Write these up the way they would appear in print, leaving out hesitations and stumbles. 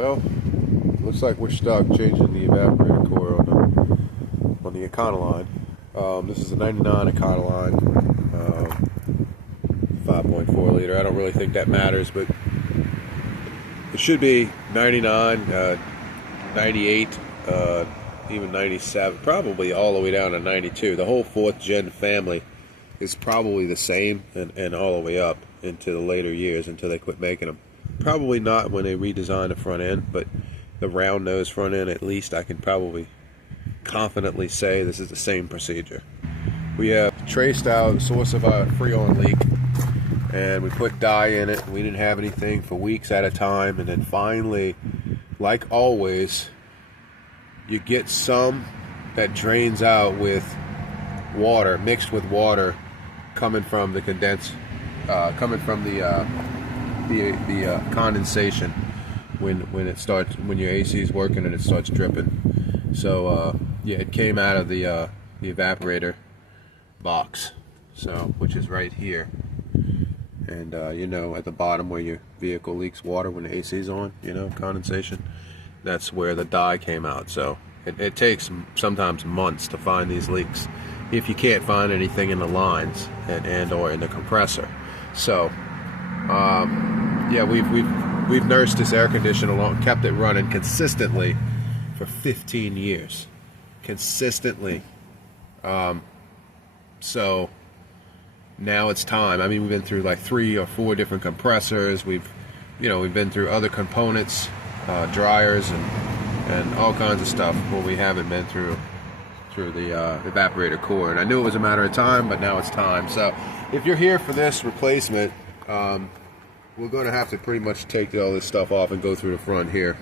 Well, looks like we're stuck changing the evaporator core on the Econoline. This is a 99 Econoline, 5.4 liter. I don't really think that matters, but it should be 99, 98, even 97, probably all the way down to 92. The whole 4th gen family is probably the same and all the way up into the later years until they quit making them. Probably not when they redesign the front end, but the round nose front end, at least I can probably confidently say this is the same procedure. We have traced out the source of our Freon leak, and we put dye in it. We didn't have anything for weeks at a time, and then finally, like always, you get some that drains out with water, mixed with water, coming from the condensation when your AC is working and it starts dripping. So yeah, it came out of the evaporator box, so which is right here, and you know, at the bottom where your vehicle leaks water when the AC is on, you know, condensation. That's where the dye came out. So it takes sometimes months to find these leaks if you can't find anything in the lines and or in the compressor. So yeah, we've nursed this air conditioner along, kept it running consistently for 15 years, consistently. So now it's time. I mean, we've been through like 3 or 4 different compressors. We've been through other components, dryers and all kinds of stuff, but we haven't been through the evaporator core. And I knew it was a matter of time, but now it's time. So if you're here for this replacement, we're going to have to pretty much take all this stuff off and go through the front here.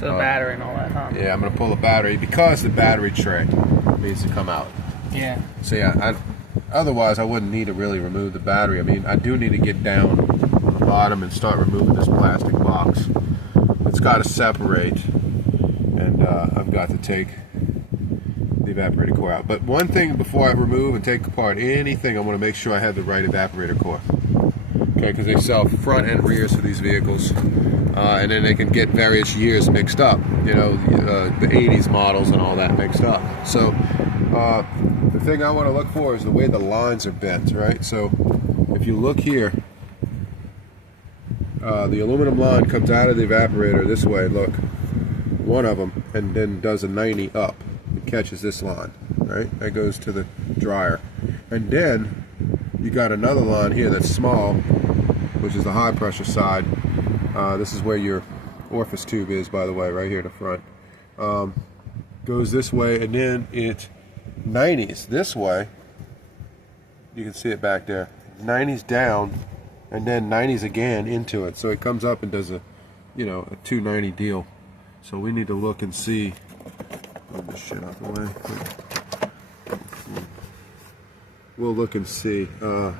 So the battery and all that, huh? Yeah, I'm going to pull the battery because the battery tray needs to come out. Yeah. So yeah, otherwise I wouldn't need to really remove the battery. I mean, I do need to get down on the bottom and start removing this plastic box. It's got to separate, and I've got to take the evaporator core out. But one thing before I remove and take apart anything, I want to make sure I have the right evaporator core. Okay, because they sell front and rears for these vehicles, and then they can get various years mixed up. You know, the 80s models and all that mixed up. So the thing I want to look for is the way the lines are bent, right? So if you look here, the aluminum line comes out of the evaporator this way, look, one of them, and then does a 90 up. It catches this line, right? That goes to the dryer. And then you got another line here that's small, which is the high pressure side. This is where your orifice tube is, by the way, right here in the front. Goes this way, and then it 90s this way. You can see it back there. 90s down, and then 90s again into it. So it comes up and does a 290 deal. So we need to look and see. Move this shit out the way. We'll look and see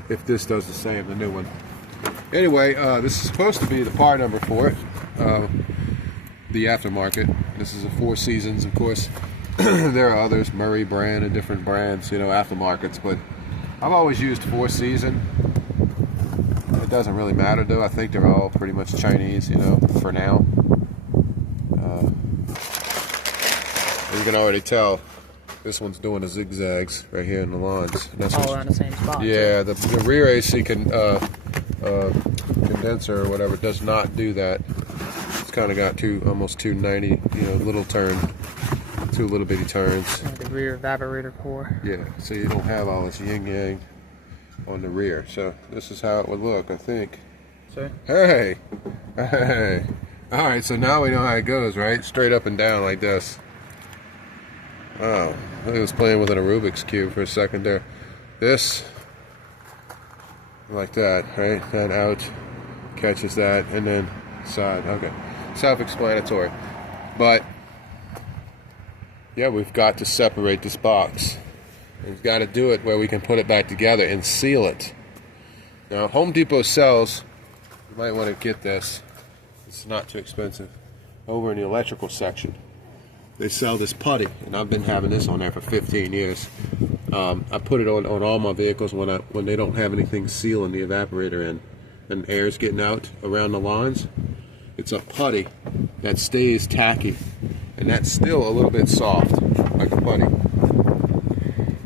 if this does the same, the new one. Anyway, this is supposed to be the part number for it, the aftermarket. This is a 4 Seasons, of course. There are others, Murray brand and different brands, aftermarkets, but I've always used 4 Season. It doesn't really matter though. I think they're all pretty much Chinese, for now. You can already tell this one's doing the zigzags right here in the lines. And that's all around the same spot. Yeah, the rear AC condenser or whatever does not do that. It's kind of got almost 290, little turn, 2 little bitty turns. And the rear evaporator core. Yeah, so you don't have all this yin yang on the rear. So this is how it would look, I think. So. Hey. All right, so now we know how it goes, right? Straight up and down like this. Oh, I was playing with a Rubik's Cube for a second there. This, like that, right? That out, catches that, and then side. Okay, self-explanatory. But, yeah, we've got to separate this box. We've got to do it where we can put it back together and seal it. Now, Home Depot sells, you might want to get this. It's not too expensive. Over in the electrical section, they sell this putty, and I've been having this on there for 15 years. I put it on all my vehicles when they don't have anything sealing the evaporator in, and air's getting out around the lines. it's a putty that stays tacky, and that's still a little bit soft, like a putty.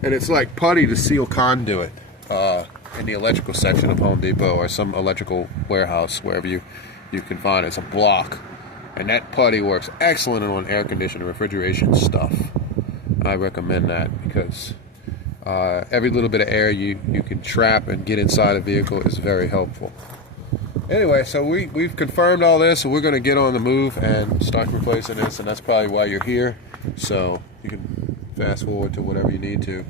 And it's like putty to seal conduit in the electrical section of Home Depot or some electrical warehouse, wherever you can find it. It's a block, and that putty works excellent on air conditioning, refrigeration stuff. I recommend that because every little bit of air you can trap and get inside a vehicle is very helpful. Anyway, so we've confirmed all this, so we're going to get on the move and start replacing this, and that's probably why you're here. So you can fast forward to whatever you need to.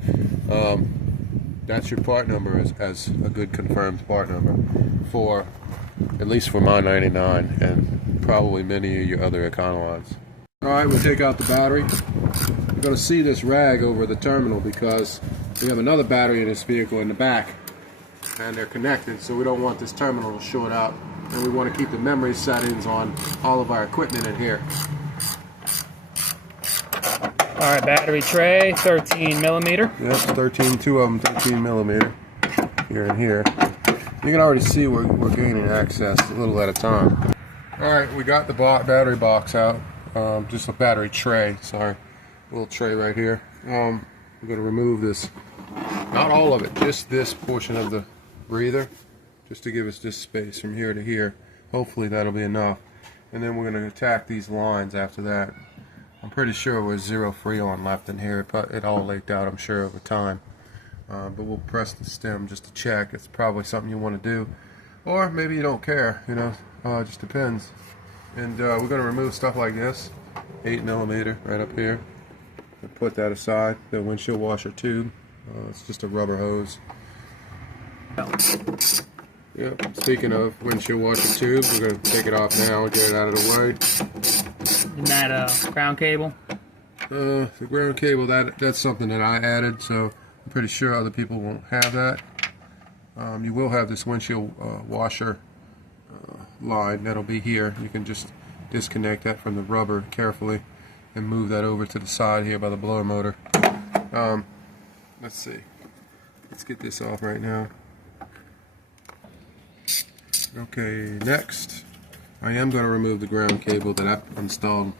That's your part number as a good confirmed part number for, at least for my 99 and probably many of your other Econolines. Alright, we'll take out the battery. You're going to see this rag over the terminal because we have another battery in this vehicle in the back, and they're connected, so we don't want this terminal to short out, and we want to keep the memory settings on all of our equipment in here. Alright, battery tray, 13 millimeter. Yes, 13, two of them 13 millimeter here and here. You can already see we're gaining access a little at a time. Alright, we got the battery box out, just a battery tray, sorry, a little tray right here. We're going to remove this, not all of it, just this portion of the breather, just to give us this space from here to here. Hopefully that'll be enough. And then we're going to attack these lines after that. I'm pretty sure there's zero Freon left in here. It all leaked out, I'm sure, over time. But we'll press the stem just to check. It's probably something you want to do. Or maybe you don't care, you know, it just depends. And we're going to remove stuff like this, 8 millimeter right up here. And put that aside, the windshield washer tube. It's just a rubber hose. Yep. Speaking of windshield washer tube, we're going to take it off now and get it out of the way. And that ground cable? The ground cable, that's something that I added, so I'm pretty sure other people won't have that. You will have this windshield washer line that'll be here. You can just disconnect that from the rubber carefully and move that over to the side here by the blower motor. Let's see. Let's get this off right now. Okay, next I am going to remove the ground cable that I've installed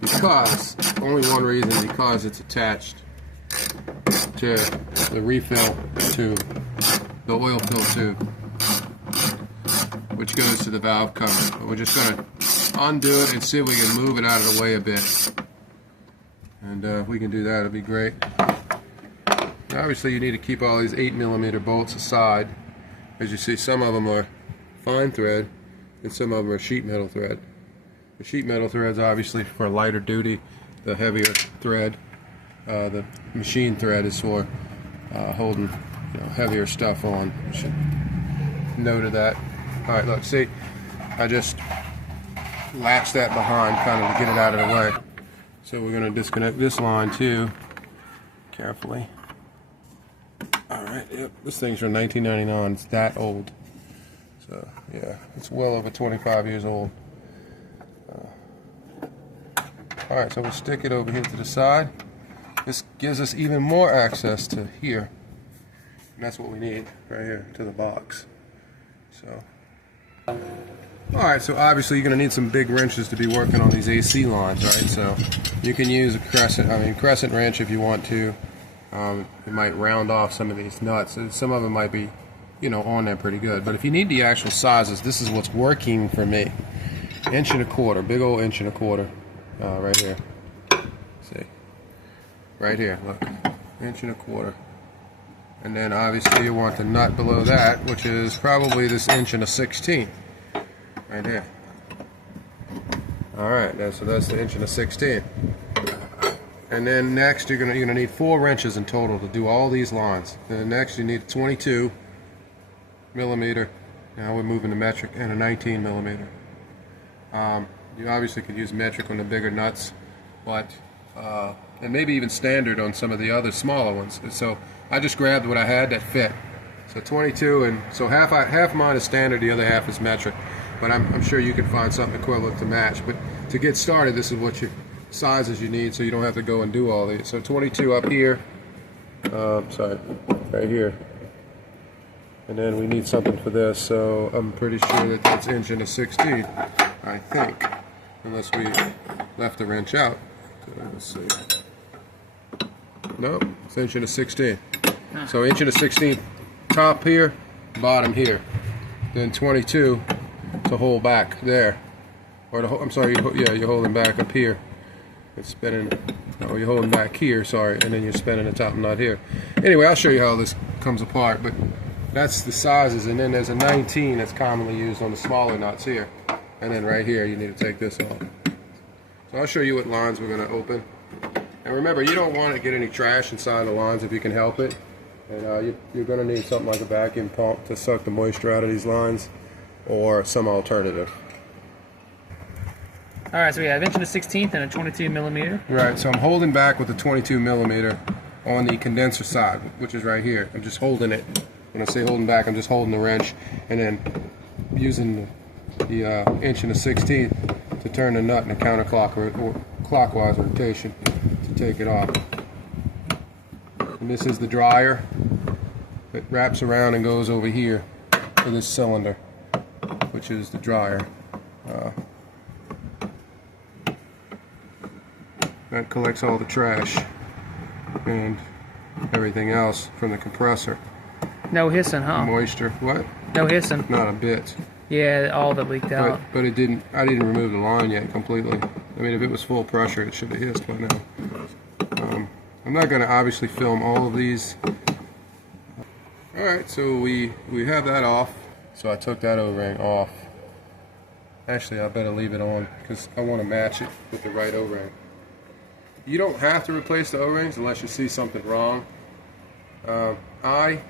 because, only one reason, because it's attached to the refill tube, the oil fill tube, which goes to the valve cover. But we're just going to undo it and see if we can move it out of the way a bit. And if we can do that, it'll be great. Obviously, you need to keep all these 8 millimeter bolts aside. As you see, some of them are fine thread and some of them are sheet metal thread. The sheet metal thread's obviously for lighter duty. The heavier thread, the machine thread, is for holding, you know, heavier stuff on. You should note that. All right, look, see, I just latched that behind kind of to get it out of the way. So we're going to disconnect this line too, carefully. All right, yep, this thing's from 1999. It's that old. So yeah, it's well over 25 years old. All right, so we'll stick it over here to the side. This gives us even more access to here, and that's what we need right here to the box. So, all right, so obviously you're going to need some big wrenches to be working on these AC lines, right? So you can use a crescent wrench if you want to. It might round off some of these nuts. Some of them might be, you know, on there pretty good. But if you need the actual sizes, this is what's working for me. 1.25 inches, big old 1.25 inches, right here. See, right here. Look, 1.25 inches. And then obviously you want the nut below that, which is probably this 1 1/16, right here. All right, so that's the 1 1/16. And then next you're gonna need 4 wrenches in total to do all these lines. And then next you need a 22 millimeter. Now we're moving to metric, and a 19 millimeter. You obviously could use metric on the bigger nuts, but and maybe even standard on some of the other smaller ones. So I just grabbed what I had that fit. So 22, and so half mine is standard, the other half is metric. But I'm sure you can find something equivalent to match. But to get started, this is what sizes you need, so you don't have to go and do all these. So 22 up here, sorry, right here, And then we need something for this, so I'm pretty sure that that's 1/16, I think. Unless we left the wrench out. So let's see. No, it's 1/16. So 1/16 top here, bottom here. Then 22 to hold back there. Or I'm sorry, you're holding back up here. It's spinning. Oh, you're holding back here, sorry, and then you're spinning the top nut here. Anyway, I'll show you how this comes apart, but that's the sizes. And then there's a 19 that's commonly used on the smaller nuts here. And then right here, you need to take this off. So I'll show you what lines we're going to open. And remember, you don't want to get any trash inside the lines if you can help it. And you're going to need something like a vacuum pump to suck the moisture out of these lines, or some alternative. All right, so we have 1/16 and a 22mm. Right, so I'm holding back with the 22mm on the condenser side, which is right here. I'm just holding it. When I say holding back, I'm just holding the wrench and then using the 1/16 to turn the nut in a counterclockwise rotation to take it off. And this is the dryer that wraps around and goes over here to this cylinder, which is the dryer. That collects all the trash and everything else from the compressor. No hissing, huh? Moisture. What? No hissing. Not a bit. Yeah, all of it leaked out. But it didn't. I didn't remove the line yet completely. I mean, if it was full pressure, it should have hissed by now. I'm not going to obviously film all of these. All right, so we have that off. So I took that O-ring off. Actually, I better leave it on because I want to match it with the right O-ring. You don't have to replace the O-rings unless you see something wrong. I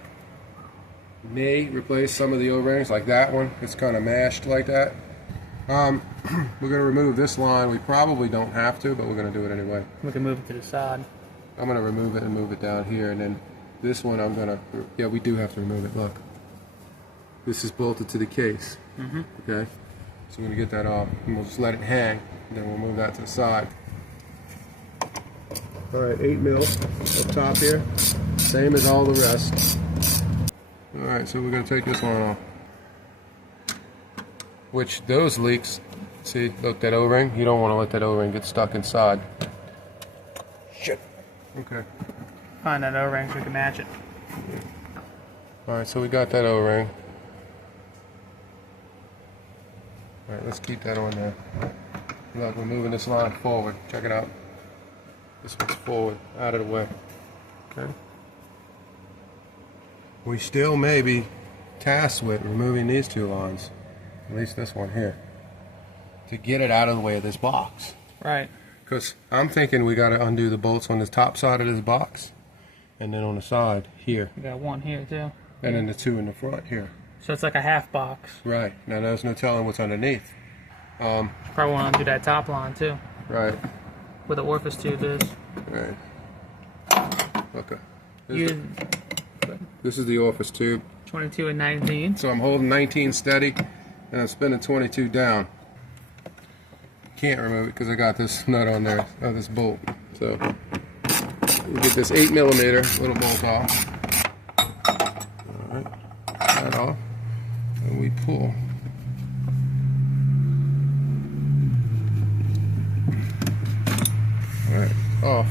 may replace some of the O-rings, like that one. It's kind of mashed like that. We're going to remove this line. We probably don't have to, but we're going to do it anyway. We can move it to the side. I'm going to remove it and move it down here, and then this one I'm going to... Yeah, we do have to remove it. Look. This is bolted to the case. Okay? So we're going to get that off, and we'll just let it hang, and then we'll move that to the side. Alright, 8mm up top here, same as all the rest. Alright, so we're going to take this one off. Which, those leaks, see, look, that O-ring, you don't want to let that O-ring get stuck inside. Shit. Okay. Find that O-ring so we can match it. Alright, so we got that O-ring. Alright, let's keep that on there. Look, we're moving this line forward. Check it out. This one's forward, out of the way. Okay. We still may be tasked with removing these two lines, at least this one here, to get it out of the way of this box. Right. Because I'm thinking we got to undo the bolts on the top side of this box, and then on the side here. We got one here too. And then the two in the front here. So it's like a half box. Right. Now there's no telling what's underneath. Probably want to undo that top line too. Right. Where the orifice tube is. Right. Okay. This is the orifice tube. 22 and 19. So I'm holding 19 steady, and I'm spinning 22 down. Can't remove it because I got this nut on there, this bolt. So we get this 8mm little bolt off. All right, that off, and we pull. All right, off.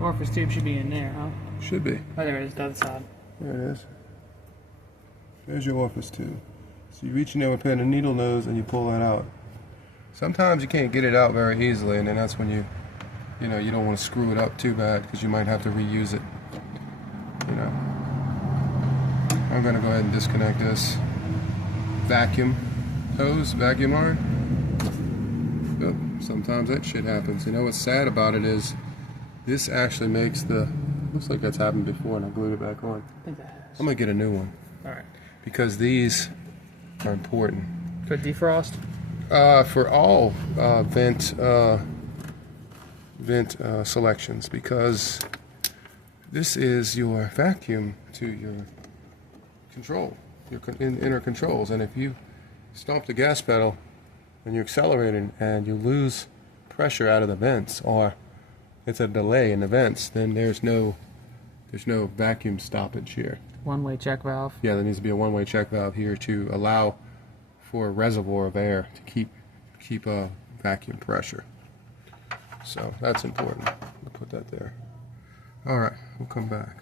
Orifice tube should be in there, huh? Should be. Oh, there it is, the other side. There it is. There's your orifice tube. So you reach in there with a pen and needle nose and you pull that out. Sometimes you can't get it out very easily, and then that's when you don't want to screw it up too bad because you might have to reuse it. I'm going to go ahead and disconnect this vacuum hose, vacuum line. But sometimes that shit happens. You know what's sad about it is this actually makes the... Looks like that's happened before and I glued it back on. I think that has. I'm going to get a new one. Alright. Because these are important. For defrost? For all vent selections, because this is your vacuum to your control, your inner controls, and if you stomp the gas pedal when you're accelerating and you lose pressure out of the vents, or it's a delay in the vents, then there's no vacuum stoppage here. One-way check valve. Yeah, there needs to be a one-way check valve here to allow for a reservoir of air to keep a vacuum pressure. So that's important. We'll put that there. All right, we'll come back.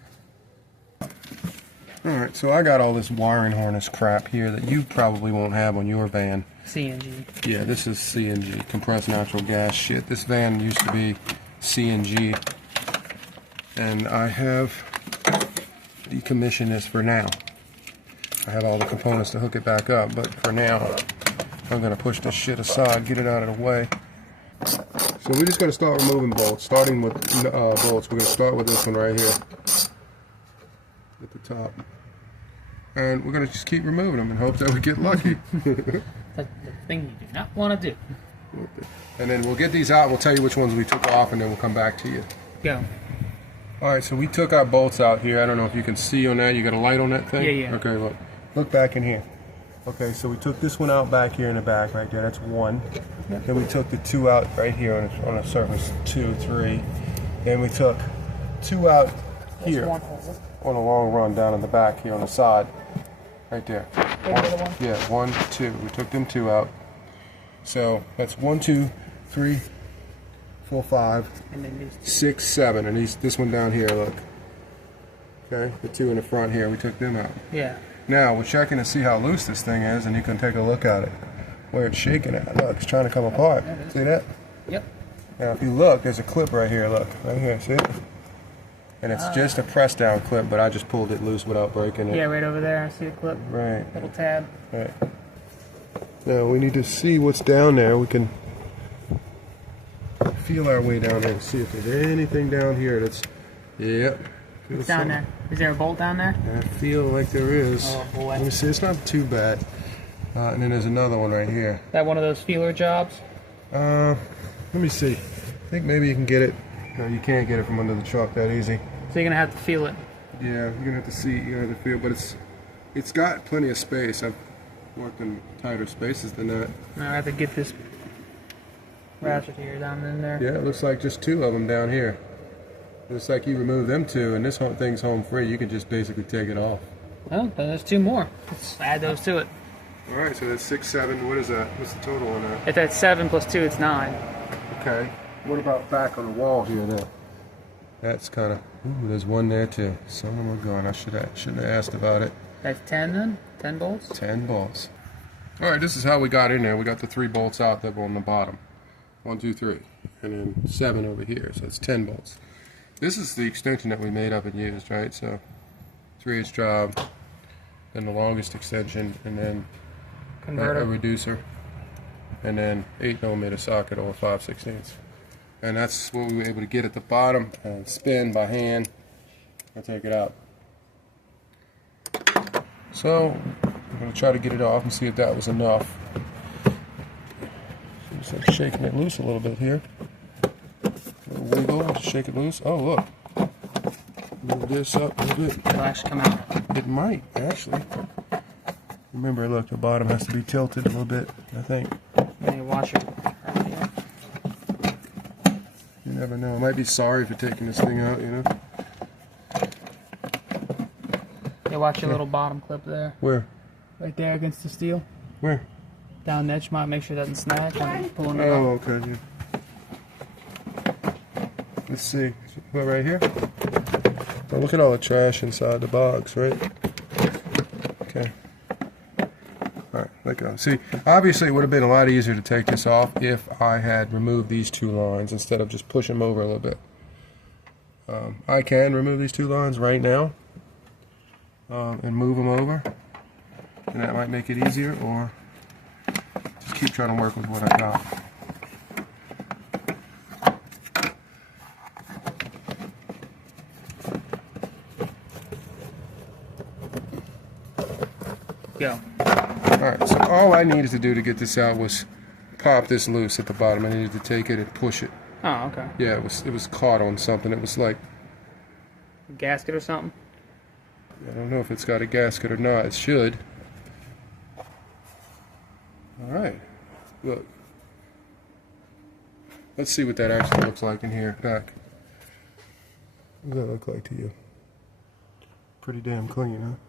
All right, so I got all this wiring harness crap here that you probably won't have on your van. CNG. Yeah, this is CNG, compressed natural gas shit. This van used to be CNG, and I have decommissioned this for now. I have all the components to hook it back up, but for now, I'm gonna push this shit aside, get it out of the way. So we're just gonna start removing bolts, starting with bolts. We're gonna start with this one right here at the top. And we're going to just keep removing them and hope that we get lucky. That's the thing you do not want to do. And then we'll get these out and we'll tell you which ones we took off, and then we'll come back to you. Go. Alright, so we took our bolts out here. I don't know if you can see on that. You got a light on that thing? Yeah. Okay, look back in here. Okay, so we took this one out back here in the back right there. That's one. Yep. Then we took the two out right here on a surface, 2, 3. Then we took two out here on a long run down in the back here on the side. Right there. Yeah, 1, 2. We took them two out. So that's 1, 2, 3, 4, 5, 6, 7. And this one down here, look. Okay, the two in the front here, we took them out. Yeah. Now we're checking to see how loose this thing is, and you can take a look at it. Where it's shaking at. Look, it's trying to come apart. See that? Yep. Now if you look, there's a clip right here, look. Right here, see it? And it's just a press down clip, but I just pulled it loose without breaking it. Yeah, right over there. I see the clip. Right. Little tab. Right. Now we need to see what's down there. We can feel our way down there and see if there's anything down here that's, yep. It's down there. Is there a bolt down there? I feel like there is. Oh boy. Let me see, it's not too bad. And then there's another one right here. That one of those feeler jobs? Let me see. I think maybe you can get it. No, you can't get it from under the truck that easy. So you're gonna have to feel it. Yeah, you're gonna have to see, you're gonna have to feel, but it's got plenty of space. I've worked in tighter spaces than that. Now I have to get this ratchet here down in there. Yeah, it looks like just two of them down here. Looks like you remove them two, and this whole thing's home free. You can just basically take it off. Well, then there's two more. Let's add those to it. All right, so that's 6, 7. What is that? What's the total on that? If that's 7 plus 2, it's 9. Okay. What about back on the wall here then? That's kind of, ooh, there's one there too. Some of them are gone. I shouldn't have asked about it. That's 10 then? 10 bolts? 10 bolts. All right, this is how we got in there. We got the 3 bolts out that were on the bottom. 1, 2, 3. And then 7 over here, so it's 10 bolts. This is the extension that we made up and used, right? So 3/8 job, then the longest extension, and then Converter. a reducer, and then 8mm socket or 5/16. And that's what we were able to get at the bottom and spin by hand and take it out. So I'm going to try to get it off and see if that was enough. Seems like shaking it loose a little bit here. A little wiggle, shake it loose. Oh, look. Move this up a little bit. It'll actually come out. It might, actually. Remember, look, the bottom has to be tilted a little bit, I think. You need to watch it. You never know. I might be sorry for taking this thing out, you know? Yeah, watch your little bottom clip there. Where? Right there against the steel. Where? Down the edge, might make sure it doesn't snag. I'm pulling it Oh, up. okay, yeah. Let's see. What, right here? Oh, look at all the trash inside the box, right? Okay. Alright, let go. See, obviously it would have been a lot easier to take this off if I had removed these 2 lines instead of just pushing them over a little bit. I can remove these 2 lines right now and move them over, and that might make it easier, or just keep trying to work with what I got. Go. Alright, so all I needed to do to get this out was pop this loose at the bottom. I needed to take it and push it. Oh, okay. Yeah, it was caught on something. It was like, A gasket or something? I don't know if it's got a gasket or not. It should. Alright, look. Let's see what that actually looks like in here, back. What does that look like to you? Pretty damn clean, huh?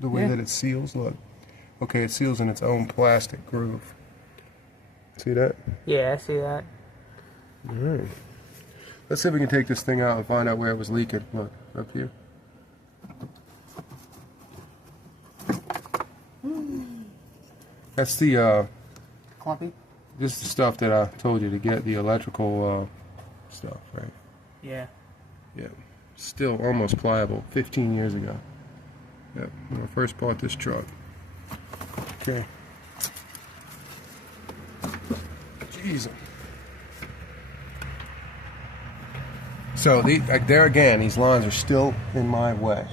The way that it seals, look. Okay, it seals in its own plastic groove. See that? Yeah, I see that. Alright. Let's see if we can take this thing out and find out where it was leaking. Look, up here. That's the, Clumpy? this is the stuff that I told you to get, the electrical stuff, right? Yeah. Yeah. Still almost pliable, 15 years ago. Yep, when I first bought this truck. Okay. Jeez. So there again, these lines are still in my way.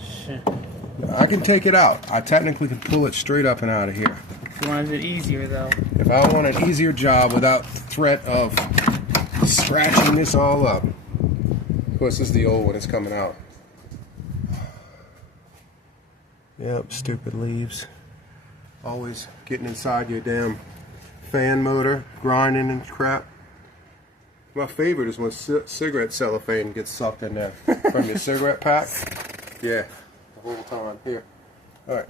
I can take it out. I technically can pull it straight up and out of here. If you wanted it easier, though. If I want an easier job without the threat of scratching this all up. Of course, this is the old one. It's coming out. Yep, stupid leaves. Always getting inside your damn fan motor, grinding and crap. My favorite is when cigarette cellophane gets sucked in there from your cigarette pack. Yeah, the whole time. Here. Alright.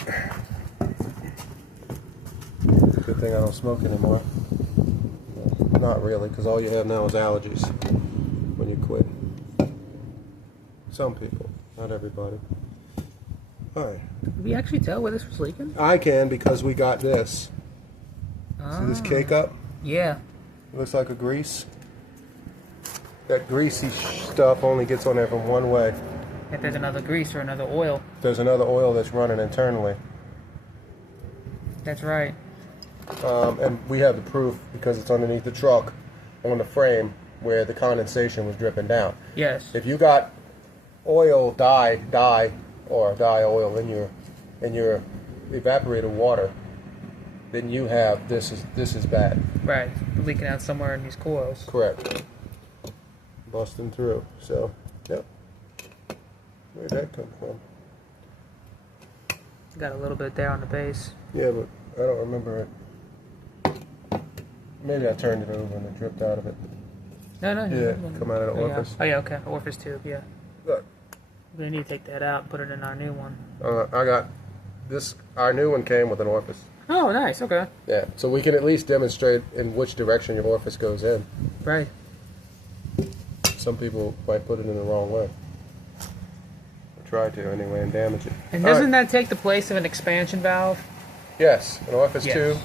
Good thing I don't smoke anymore. Not really, because all you have now is allergies when you quit. Some people, not everybody. Alright. Did we actually tell where this was leaking? I can, because we got this. See this cake up? Yeah. It looks like a grease. That greasy stuff only gets on there from one way. If there's another grease or another oil. There's another oil that's running internally. That's right. And we have the proof because it's underneath the truck on the frame where the condensation was dripping down. Yes. If you got oil dye oil in your evaporator water, then you have this is bad. Right. Leaking out somewhere in these coils. Correct. Busting through. So, yep. Where'd that come from? Got a little bit there on the base. Yeah, but I don't remember it. Maybe I turned it over and it dripped out of it. No. Yeah, come out of the orifice. Oh yeah, okay. Orifice tube, yeah. Look. We need to take that out and put it in our new one. I got this. Our new one came with an orifice. Oh, nice. Okay. Yeah, so we can at least demonstrate in which direction your orifice goes in. Right. Some people might put it in the wrong way. Or try to anyway and damage it. And doesn't that take the place of an expansion valve? Yes, an orifice tube.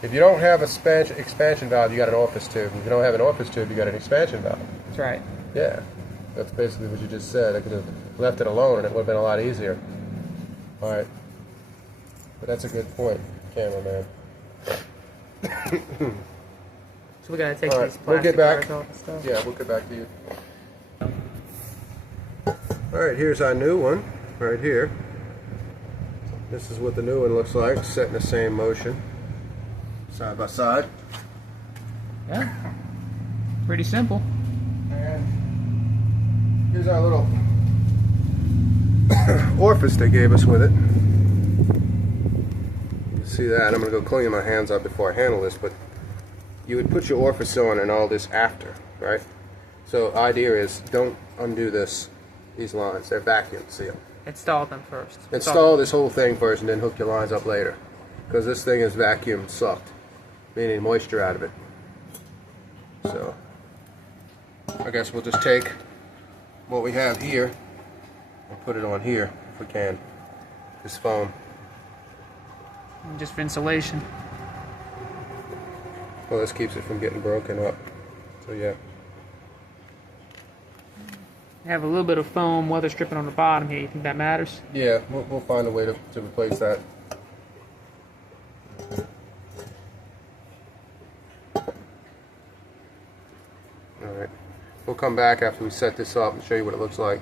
If you don't have an expansion valve, you got an orifice tube. If you don't have an orifice tube, you got an expansion valve. That's right. Yeah, that's basically what you just said. I could have left it alone and it would have been a lot easier. All right, but that's a good point, cameraman. So we gotta take All these right, we'll get plastic back. guards off and stuff. Yeah, we'll get back to you. All right, here's our new one right here. This is what the new one looks like, set in the same motion, side by side. Yeah. Pretty simple. And here's our little orifice they gave us with it. You can see that. I'm going to go clean my hands up before I handle this, but you would put your orifice on and all this after, right? So idea is don't undo these lines. They're vacuum sealed. Install them first. Install this whole thing first and then hook your lines up later. Because this thing is vacuum sucked, meaning moisture out of it. So I guess we'll just take what we have here and put it on here if we can. This foam. And just for insulation. Well, this keeps it from getting broken up. So yeah. Have a little bit of foam weather stripping on the bottom here. You think that matters? Yeah, we'll find a way to replace that. Alright. We'll come back after we set this up and show you what it looks like.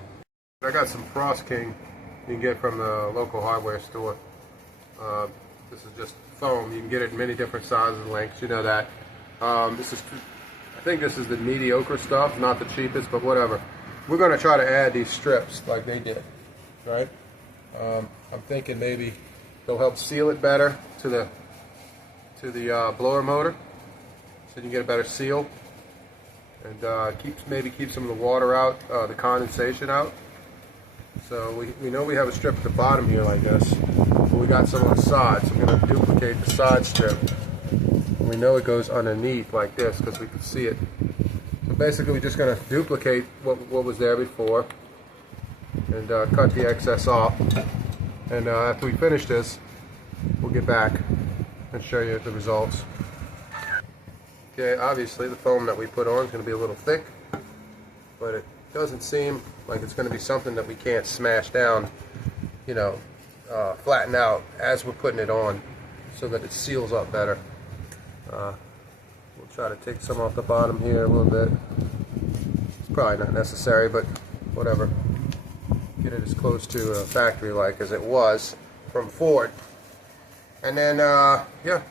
I got some Frost King you can get from the local hardware store. This is just foam. You can get it in many different sizes and lengths. You know that. I think this is the mediocre stuff, not the cheapest, but whatever. We're going to try to add these strips like they did, right? I'm thinking maybe they'll help seal it better to the blower motor, so you can get a better seal, and maybe keep some of the water out, the condensation out. So we know we have a strip at the bottom here like this. We'll got some on the side, so I'm going to duplicate the side strip. We know it goes underneath like this because we can see it. So basically we're just going to duplicate what was there before and cut the excess off. And after we finish this, we'll get back and show you the results. Okay, obviously the foam that we put on is going to be a little thick, but it doesn't seem like it's going to be something that we can't smash down, you know, flatten out as we're putting it on so that it seals up better. We'll try to take some off the bottom here a little bit. It's probably not necessary, but whatever. Get it as close to factory-like as it was from Ford. And then, yeah.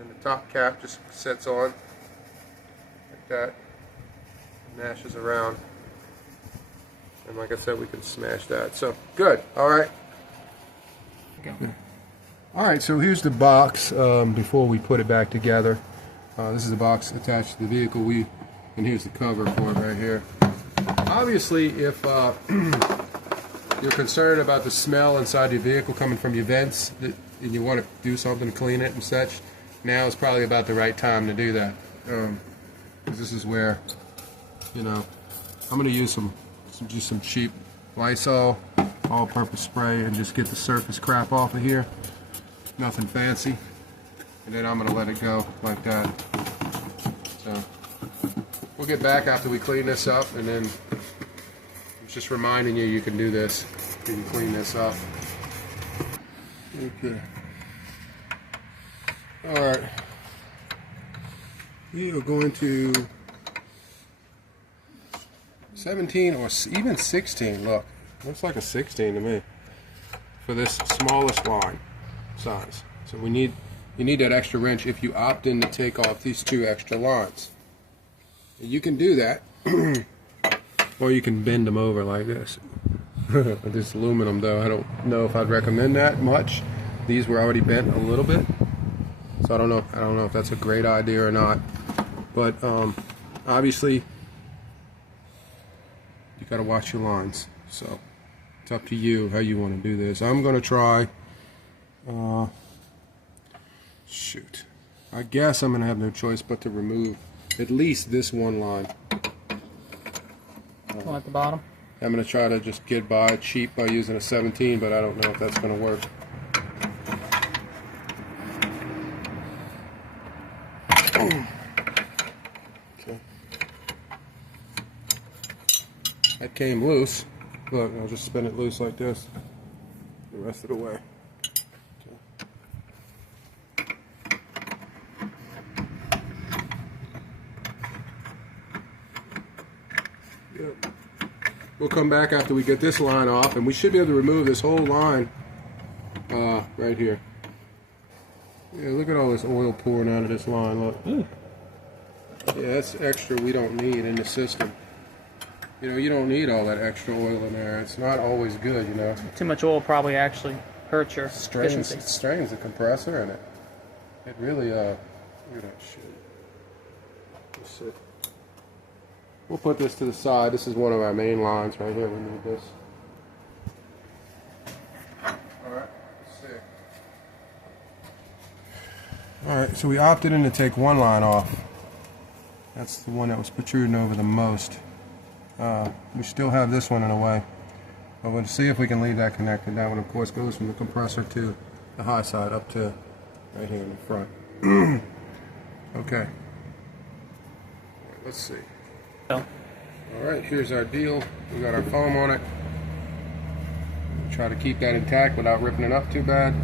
And the top cap just sits on like that. Mashes around. And like I said, we can smash that. So, good. All right. Alright, so here's the box before we put it back together. This is the box attached to the vehicle. And here's the cover for it right here. Obviously, if you're concerned about the smell inside your vehicle coming from your vents and you want to do something to clean it and such, now is probably about the right time to do that. Because this is where, you know, I'm going to use just some cheap Lysol all-purpose spray and just get the surface crap off of here. Nothing fancy. And then I'm going to let it go like that. So we'll get back after we clean this up, and then I'm just reminding you can do this. You can clean this up. Okay. Alright. We are going to 17 or even 16. Look. Looks like a 16 to me for this smallest line size. So you need that extra wrench if you opt in to take off these 2 extra lines. You can do that, or you can bend them over like this. This aluminum, though, I don't know if I'd recommend that much. These were already bent a little bit, so I don't know if that's a great idea or not. But obviously, you got to watch your lines. So it's up to you how you want to do this. I'm going to try, shoot, I guess I'm going to have no choice but to remove at least this one line. One at the bottom? I'm going to try to just get by cheap by using a 17, but I don't know if that's going to work. Okay. That came loose. Look, I'll just spin it loose like this the rest of the way. Yep. We'll come back after we get this line off, and we should be able to remove this whole line right here. Yeah, look at all this oil pouring out of this line. Look. Yeah, that's extra we don't need in the system. You know, you don't need all that extra oil in there. It's not always good, you know. Too much oil probably actually hurts your efficiency. Strains the compressor in it. It really, look at that shit. Let's see. We'll put this to the side. This is one of our main lines right here. We need this. Alright, let's see. Alright, so we opted in to take one line off. That's the one that was protruding over the most. We still have this one in a way. But we'll see if we can leave that connected. That one, of course, goes from the compressor to the high side up to right here in the front. Okay. Let's see. Alright, here's our deal. We got our foam on it. Try to keep that intact without ripping it up too bad.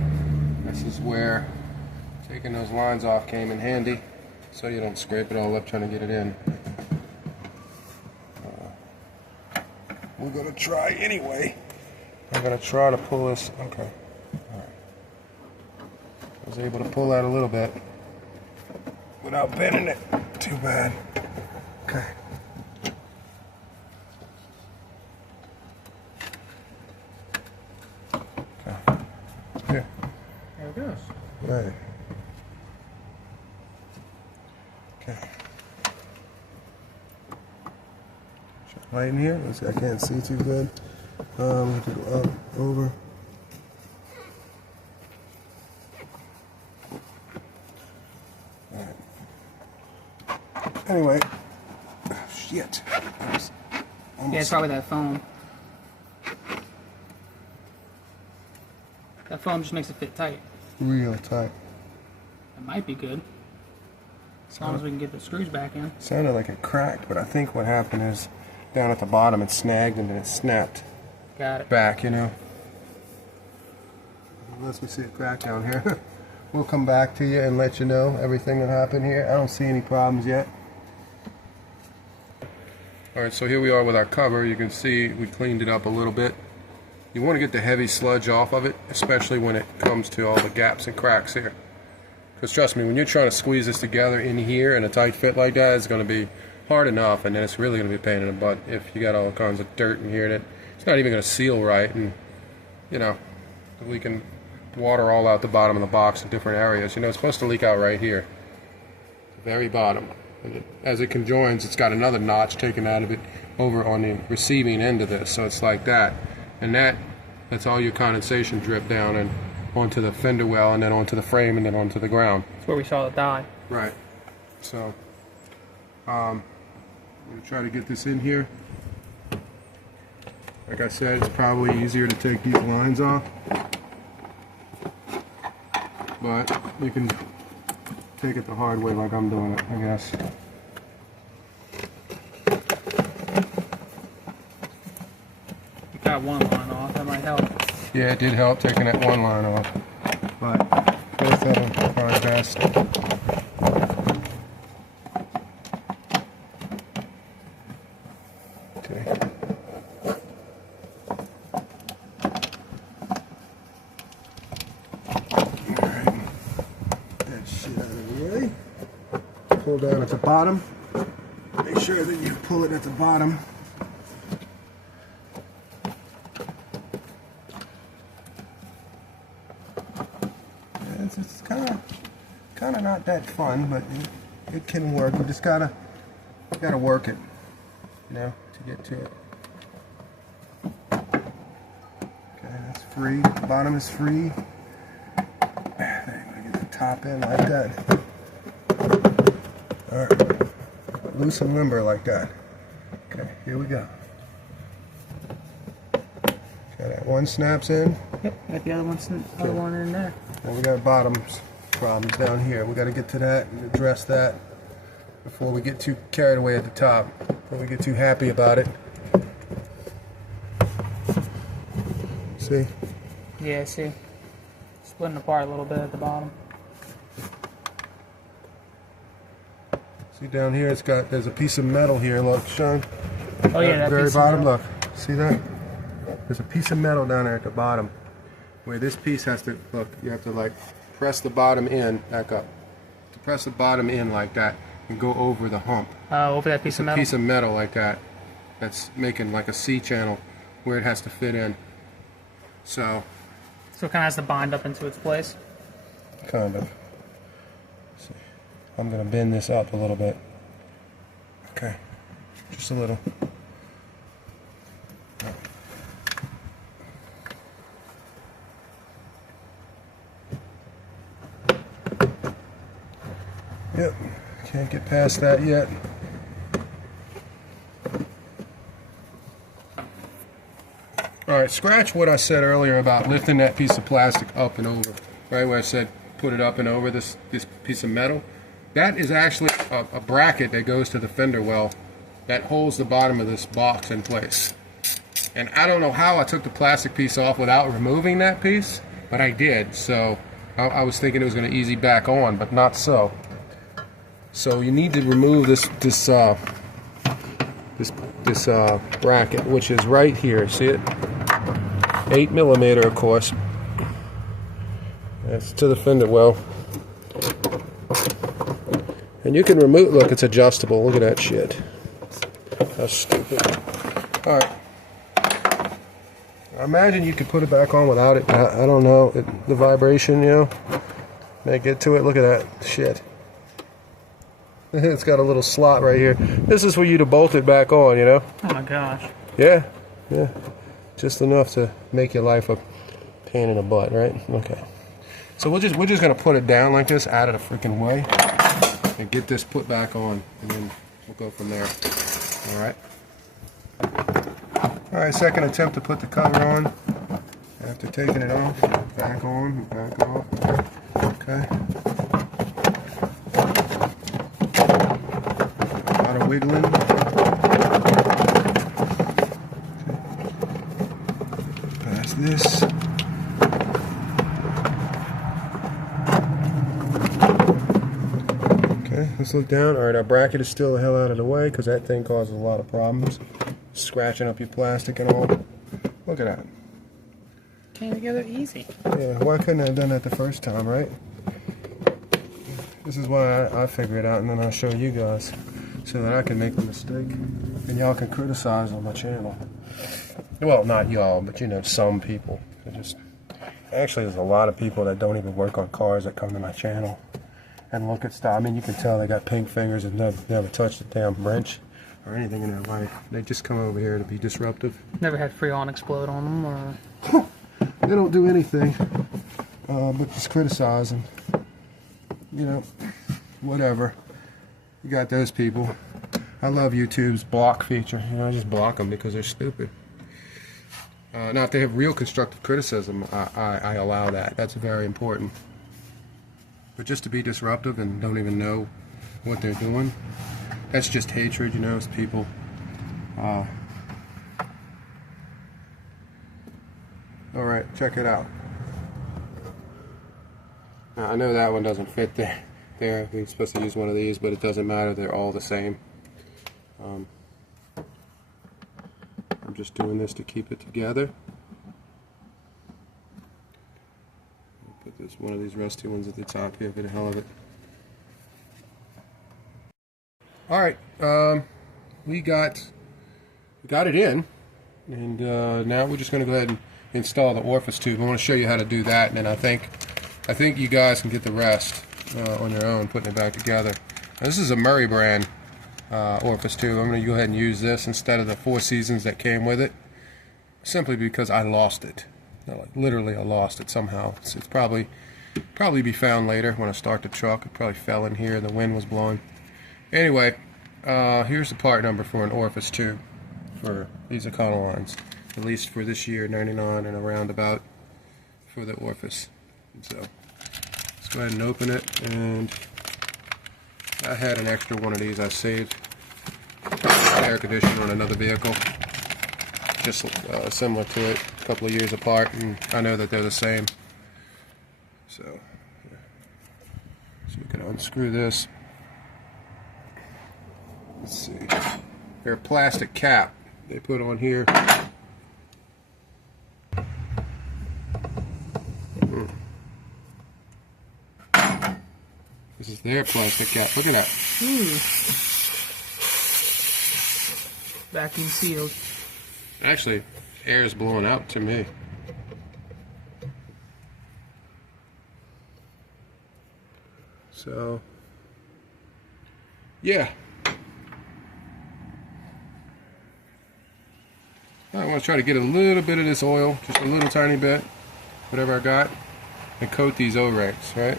This is where taking those lines off came in handy, so you don't scrape it all up trying to get it in. We're going to try anyway. I'm going to try to pull this. Okay. Alright. I was able to pull that a little bit without bending it too bad. Okay. Here. There it goes. Right. Okay. Right in here. I can't see too good. We have to go up, over. Anyway, shit. Yeah, it's probably that foam. That foam just makes it fit tight. Real tight. It might be good. As long as we can get the screws back in. Sounded like it cracked, but I think what happened is down at the bottom it snagged and then it snapped. Got it. Back, you know. Unless we see a crack down here. We'll come back to you and let you know everything that happened here. I don't see any problems yet. Alright, so here we are with our cover. You can see we cleaned it up a little bit. You want to get the heavy sludge off of it, especially when it comes to all the gaps and cracks here. Because trust me, when you're trying to squeeze this together in here in a tight fit like that, it's going to be hard enough, and then it's really going to be a pain in the butt if you got all kinds of dirt in here that it's not even going to seal right, and you know, we can water all out the bottom of the box in different areas. You know, it's supposed to leak out right here, the very bottom. As it conjoins, it's got another notch taken out of it over on the receiving end of this, so it's like that, and that's all your condensation drip down and onto the fender well, and then onto the frame, and then onto the ground. That's where we saw the dye. Right. So, I'm going to try to get this in here. Like I said, it's probably easier to take these lines off, but you can take it the hard way like I'm doing it, I guess. You got one line off, that might help. Yeah, it did help taking that one line off, but both of them are probably best. Okay. Alright. That shit out of the way. Pull down at the bottom. Make sure that you pull it at the bottom. It's kind of not that fun, but it can work. You just gotta work it, you know, to get to it. Okay, that's free. The bottom is free. There, you get the top in like that. All right, loose and limber like that. Okay, here we go. Okay, that one snaps in. Yep, got the other one in there. And we got bottoms problems down here. We got to get to that and address that before we get too carried away at the top. Before we get too happy about it. See? Yeah, I see. Splitting apart a little bit at the bottom. See down here, there's a piece of metal here. Look, Sean. Oh yeah, that very piece bottom. Look, see that? There's a piece of metal down there at the bottom. Where this piece has to, look, you have to like press the bottom in, back up. To press the bottom in like that and go over the hump. Over that piece of metal? A piece of metal like that that's making like a C channel where it has to fit in. So it kind of has to bind up into its place? Kind of. See, I'm going to bend this up a little bit. Okay, just a little. Yep, can't get past that yet. Alright, scratch what I said earlier about lifting that piece of plastic up and over. Right where I said put it up and over this piece of metal. That is actually a bracket that goes to the fender well that holds the bottom of this box in place. And I don't know how I took the plastic piece off without removing that piece, but I did. So I was thinking it was going to easy back on, but not so. So you need to remove this bracket, which is right here. See it? 8mm, of course. That's to the fender well. And you can remove. Look, it's adjustable. Look at that shit. That's stupid. All right. I imagine you could put it back on without it. I don't know. The vibration, you know, may get to it. Look at that shit. It's got a little slot right here. This is for you to bolt it back on, you know? Oh my gosh. Yeah, yeah. Just enough to make your life a pain in the butt, right? Okay. So we're just gonna put it down like this, out of the freaking way. and get this put back on, and then we'll go from there. All right, second attempt to put the cover on. After taking it off, back on, back off. Okay. A lot of wiggling. Past this. Okay, let's look down. All right, our bracket is still the hell out of the way because that thing causes a lot of problems. Scratching up your plastic and all. Look at that. Came together easy. Yeah, why couldn't I have done that the first time, right? This is why I figure it out, and then I'll show you guys so that I can make the mistake and y'all can criticize on my channel. Well, not y'all, but you know, some people. Actually, there's a lot of people that don't even work on cars that come to my channel and look at stuff. I mean, you can tell they got pink fingers and never touched a damn wrench or anything in their life. They just come over here to be disruptive. Never had Freon explode on them, or... They don't do anything but just criticize and, you know, whatever. You got those people. I love YouTube's block feature. You know, I just block them because they're stupid. Now, if they have real constructive criticism, I allow that. That's very important. But just to be disruptive and don't even know what they're doing, that's just hatred, you know, it's people. Alright, check it out. Now, I know that one doesn't fit there. We're supposed to use one of these, but it doesn't matter. They're all the same. I'm just doing this to keep it together. Put this one of these rusty ones at the top here for the hell of it. Alright, we got it in, and now we're just going to go ahead and install the orifice tube. I want to show you how to do that, and then I think you guys can get the rest on your own, putting it back together. Now, this is a Murray brand orifice tube. I'm going to go ahead and use this instead of the Four Seasons that came with it, simply because I lost it. No, literally, I lost it somehow. It's probably be found later when I start the truck. It probably fell in here. The wind was blowing. Anyway, here's the part number for an orifice tube for these Econolines. At least for this year, 99 and around about for the orifice. So let's go ahead and open it. And I had an extra one of these I saved. Air conditioner on another vehicle, just similar to it, a couple of years apart, and I know that they're the same. So you can unscrew this. Let's see. They're a plastic cap they put on here. This is their plastic cap. Look at that. Vacuum sealed. Actually, air is blowing out to me. So, yeah. I want to try to get a little bit of this oil, just a little tiny bit, whatever I got, and coat these O-rings, right?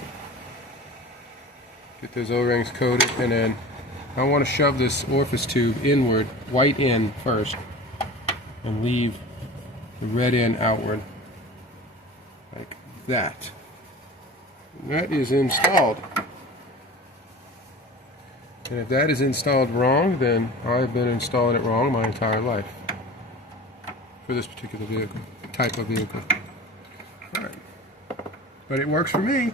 Get those O-rings coated, and then I want to shove this orifice tube inward, white in first, and leave the red end outward, like that. And that is installed. And if that is installed wrong, then I've been installing it wrong my entire life for this particular vehicle, type of vehicle. All right, but it works for me.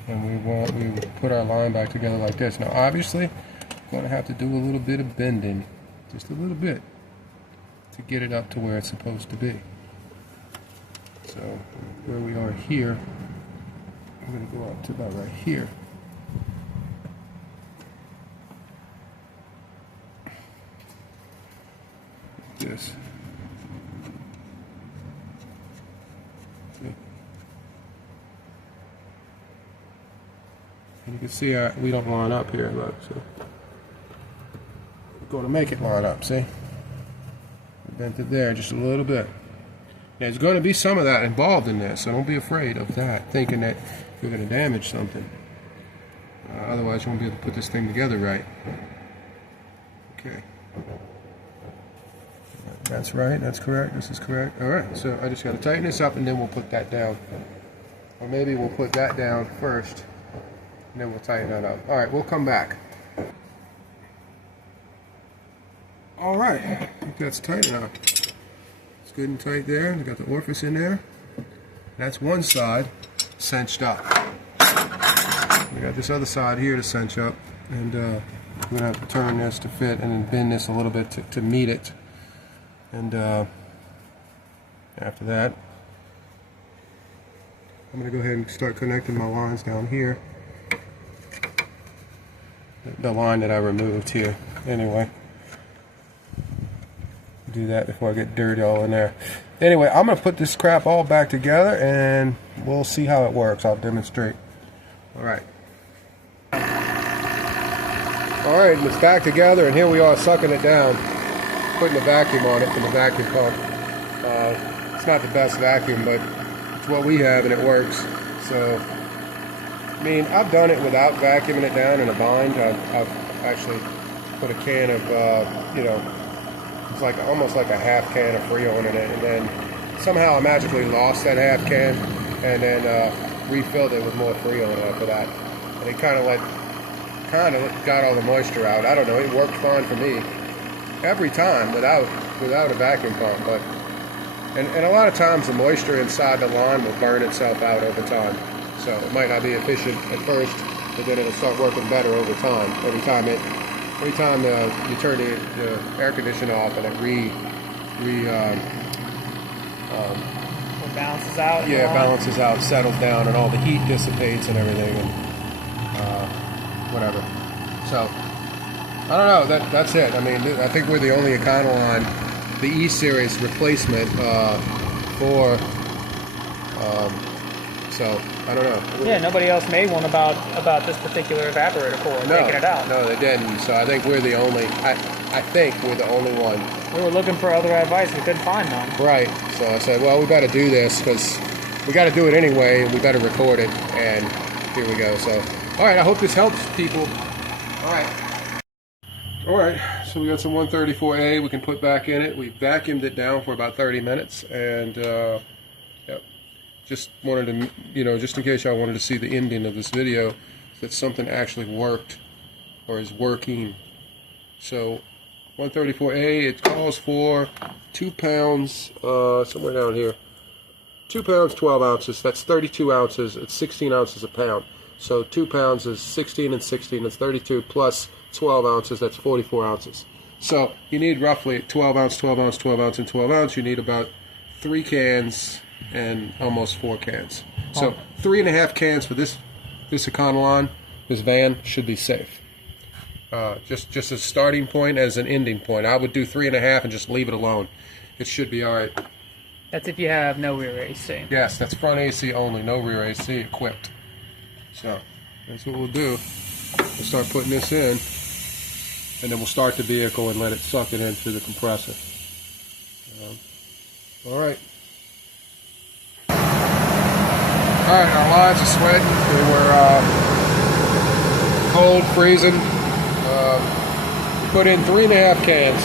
And we put our line back together like this. Now, obviously, I'm going to have to do a little bit of bending, just a little bit, to get it up to where it's supposed to be. So, where we are here, I'm going to go up to about right here. Like this. And you can see we don't line up here, look. So we're going to make it line up, see? Bent it there just a little bit. There's going to be some of that involved in this, so don't be afraid of that, thinking that you're going to damage something. Otherwise, you won't be able to put this thing together right. Okay. That's right, that's correct, this is correct. Alright, so I just got to tighten this up and then we'll put that down. Or maybe we'll put that down first, and then we'll tighten that up. Alright, we'll come back. Alright, I think that's tight enough. It's good and tight there. We got the orifice in there. That's one side cinched up. We got this other side here to cinch up, and we're going to have to turn this to fit and then bend this a little bit to meet it. And after that, I'm going to go ahead and start connecting my lines down here. The line that I removed here. Anyway, do that before I get dirty all in there. Anyway, I'm going to put this crap all back together and we'll see how it works. I'll demonstrate. Alright. Alright, it's back together and here we are sucking it down. Putting a vacuum on it from the vacuum pump. It's not the best vacuum, but it's what we have and it works. So, I mean, I've done it without vacuuming it down in a bind. I've actually put a can of, you know, it's like almost like a half can of Freon in it, and then somehow I magically lost that half can, and then refilled it with more Freon after that. And it kind of got all the moisture out. I don't know. It worked fine for me every time without a vacuum pump, but and a lot of times the moisture inside the line will burn itself out over time. So it might not be efficient at first, but then it'll start working better over time. Every time you turn the air conditioner off and it balances out. Yeah, it balances out, settles down, and all the heat dissipates and everything, and whatever. So I don't know. That's it. I mean, I think we're the only Econoline, the E series replacement for. So I don't know. Yeah, nobody else made one about this particular evaporator core taking it out. No, they didn't. So I think we're the only. I think we're the only one. We were looking for other advice. We couldn't find none. Right. So I said, well, we got to do this because we got to do it anyway. We got to record it, and here we go. So, all right. I hope this helps people. All right. All right. So we got some 134A we can put back in it. We vacuumed it down for about 30 minutes, and yep. Just wanted to, you know, just in case y'all wanted to see the ending of this video, that something actually worked or is working. So 134A, it calls for 2 pounds, somewhere down here. 2 pounds, 12 ounces. That's 32 ounces. It's 16 ounces a pound. So 2 pounds is 16 and 16. That's 32 plus 12 ounces. That's 44 ounces. So you need roughly 12 ounce, 12 ounce, 12 ounce, and 12 ounce. You need about 3 cans and almost 4 cans. So 3.5 cans for this Econoline, this van should be safe. Just as a starting point, as an ending point. I would do 3.5 and just leave it alone. It should be all right. That's if you have no rear AC. Yes, that's front AC only, no rear AC equipped. So that's what we'll do. We'll start putting this in, and then we'll start the vehicle and let it suck it in through the compressor. All right. All right, our lines are sweating. They were cold, freezing. We put in 3.5 cans.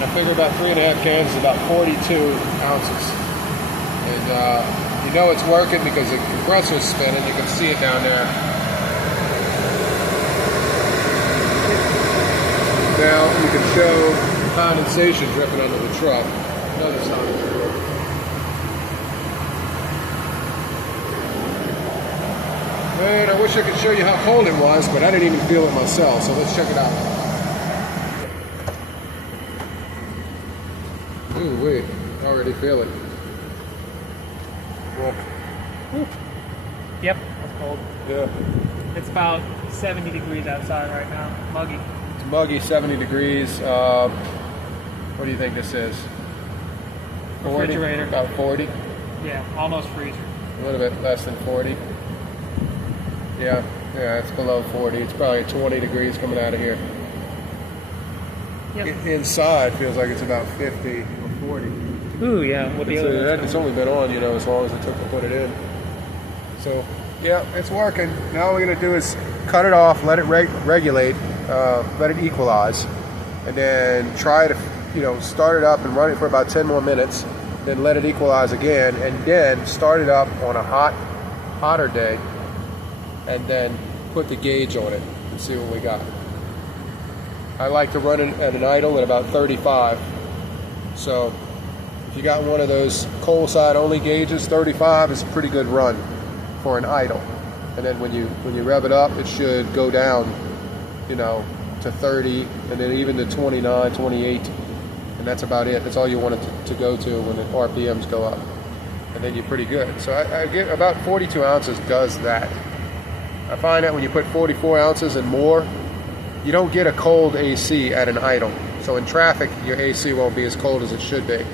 I figure about 3.5 cans is about 42 ounces. And you know it's working because the compressor's spinning. You can see it down there. Now you can show condensation dripping under the truck. Another sign. Man, I wish I could show you how cold it was, but I didn't even feel it myself, so let's check it out. Ooh, wait, I already feel it. Well, yep, that's cold. yeah. It's about 70 degrees outside right now. Muggy. It's muggy, 70 degrees. What do you think this is? 40? Refrigerator. About 40? Yeah, almost freezer. A little bit less than 40. Yeah, it's below 40. It's probably 20 degrees coming out of here. Yep. Inside feels like it's about 50 or 40. Ooh, yeah. What the other one's It's only been on, you know, as long as it took to put it in. So, yeah, it's working. Now all we're going to do is cut it off, let it regulate, let it equalize, and then try to, you know, start it up and run it for about 10 more minutes, then let it equalize again, and then start it up on a hotter day, and then put the gauge on it and see what we got. I like to run it at an idle at about 35. So if you got one of those coal side only gauges, 35 is a pretty good run for an idle. And then when you rev it up, it should go down, you know, to 30, and then even to 29, 28, and that's about it. That's all you want it to go to when the RPMs go up, and then you're pretty good. So I get about 42 ounces does that. I find that when you put 44 ounces and more, you don't get a cold AC at an idle. So in traffic, your AC won't be as cold as it should be.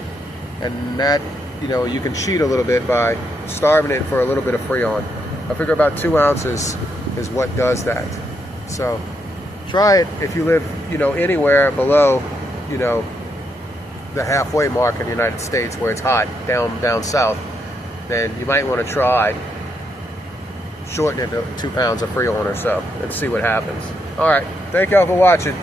And that, you know, you can cheat a little bit by starving it for a little bit of Freon. I figure about 2 ounces is what does that. So try it if you live, you know, anywhere below, you know, the halfway mark in the United States where it's hot, down south. Then you might want to try shorten it to 2 pounds of Freon or so and see what happens. All right, thank y'all for watching.